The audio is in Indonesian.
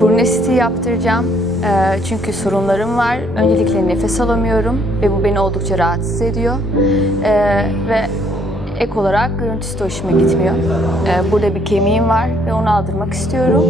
Burun estetiği yaptıracağım. Çünkü sorunlarım var. Öncelikle nefes alamıyorum ve bu beni oldukça rahatsız ediyor. Ve ek olarak görüntüsü de hoşuma gitmiyor. Burada bir kemiğim var ve onu aldırmak istiyorum.